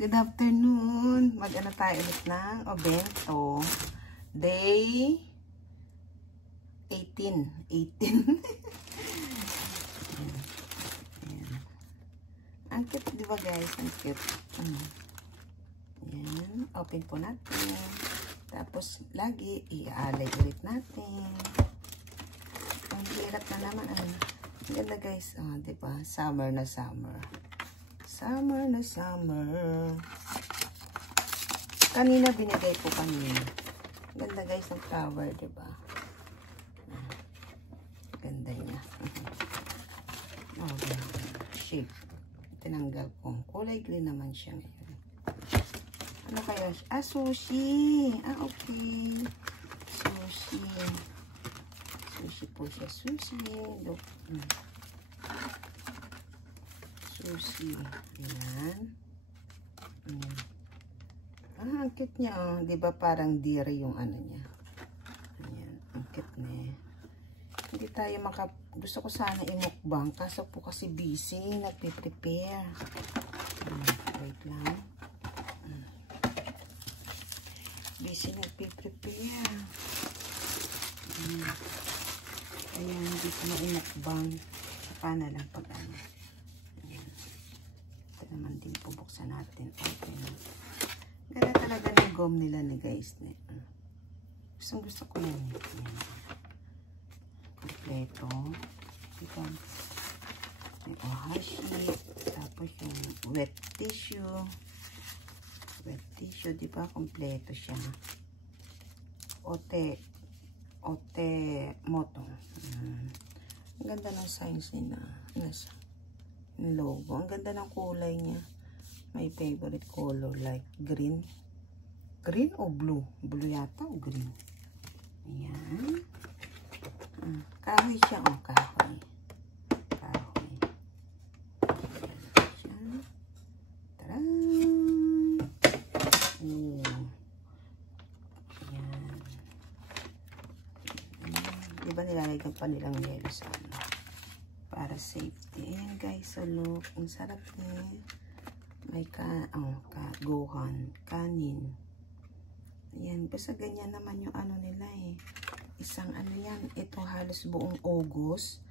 good afternoon. Mag-ano tayo ulit ng obento. Day 18. Ayan. Ang cute, di ba guys? Ang cute. Ayan. Open po natin. Tapos, lagi, i-alay ulit natin. Ang hirap na naman. Ang ganda guys. Di ba? Summer na summer. Summer na summer. Kanina binigay ko kanina. Ganda guys ng flower, di ba? Ganda niya. Okay. Shape. Tinanggal ko. Kulay green naman siya ngayon. Ano kaya? Sushi. Okay. Sushi. Sushi po siya. Sushi. Look. Sushi. Ayan. Ang cute niya. Diba parang deer yung ano niya. Ayan. Ang cute niya. Hindi tayo gusto ko sana imukbang. Kaso po kasi busy. Nagpe-prepare. Wait lang. Busy nagpe-prepare. Ayan. Hindi ko maimukbang. Saka na lang pag ano. Naman din po buksan natin. Okay. Ganda talaga ng gum nila ni guys. Gusto ko yan. Kompleto. Ito. May ohashi. Tapos yung wet tissue. Wet tissue. Diba? Kompleto siya. Ote moto. Ang ganda ng signs nila. Logo. Ang ganda ng kulay niya. My favorite color like green. Green o blue? Blue yata o green? Ayan. Kahoy siya. Kahoy. Kahoy. Ayan. Taran! Ayan. Diba nilalagyan pa nilang yellow sa ano? Para safety. Ayan guys, so look, ang sarap niya. May gohan, kanin. Ayan, basta ganyan naman yung ano nila eh. Isang ano yan, ito halos buong August.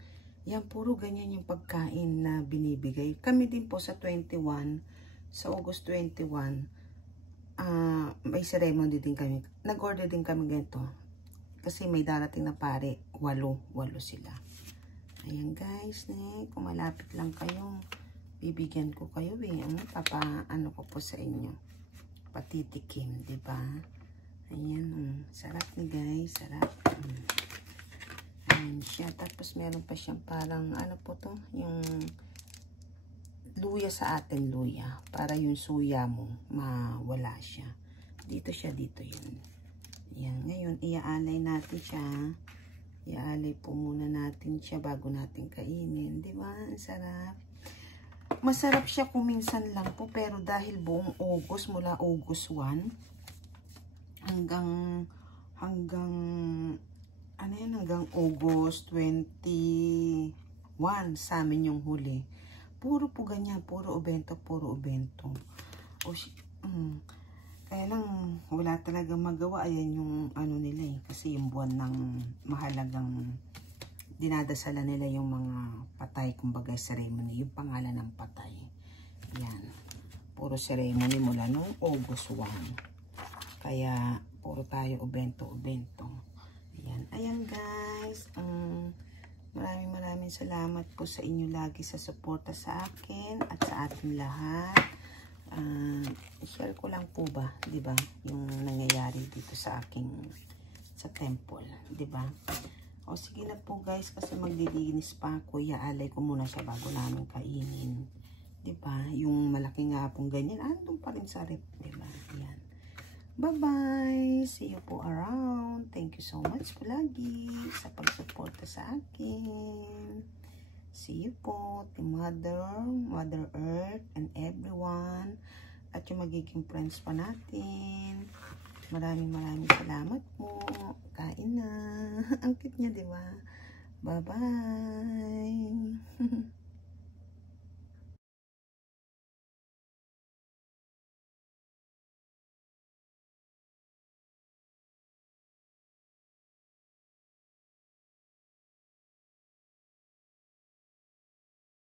Yan, puro ganyan yung pagkain na binibigay. Kami din po sa 21, sa August 21, may ceremony din kami. Nag-order din kami ganito. Kasi may darating na pare, 8 sila. Ayan guys, kung malapit lang kayo, bibigyan ko kayo ano ko po sa inyo. Patitikim, di ba? Ayan, sarap ni guys, sarap. Ayan siya. Tapos meron pa siyang parang, ano po to? Yung luya sa atin, luya. Para yung suya mo, mawala siya. Dito siya, dito yun. Ayan, ngayon, iaalay natin siya. Iaalay po muna natin siya bago natin kainin. Di ba? Ang sarap. Masarap siya kung minsan lang po. Pero dahil buong August, mula August 1, hanggang August 21 sa amin yung huli. Puro po ganyan. Puro obento. Kaya lang, wala talagang magawa. Ayan yung ano nila eh. Kasi yung buwan ng mahalagang dinadasalan nila yung mga patay. Kumbaga ceremony. Yung pangalan ng patay. Ayan. Puro ceremony mula noong August 1. Kaya, puro tayo obento. Ayan. Ayan guys. Maraming salamat po sa inyo lagi sa suporta sa akin at sa ating lahat. Share ko lang po ba, di ba, yung nangyayari dito sa temple, di ba? O sige na po guys, kasi maglilinis pa ako, iaalay ko muna siya bago namin kainin, di ba? Yung malaki nga pong ganyan, andun pa rin sa rep, di ba? Ayan. Bye bye, see you po around. Thank you so much po lagi sa pagsuporta sa akin. See you po, Team Mother Earth, and everyone. At yung magiging friends pa natin. Maraming salamat po. Kain na. Ang cute niya, di ba? Bye-bye.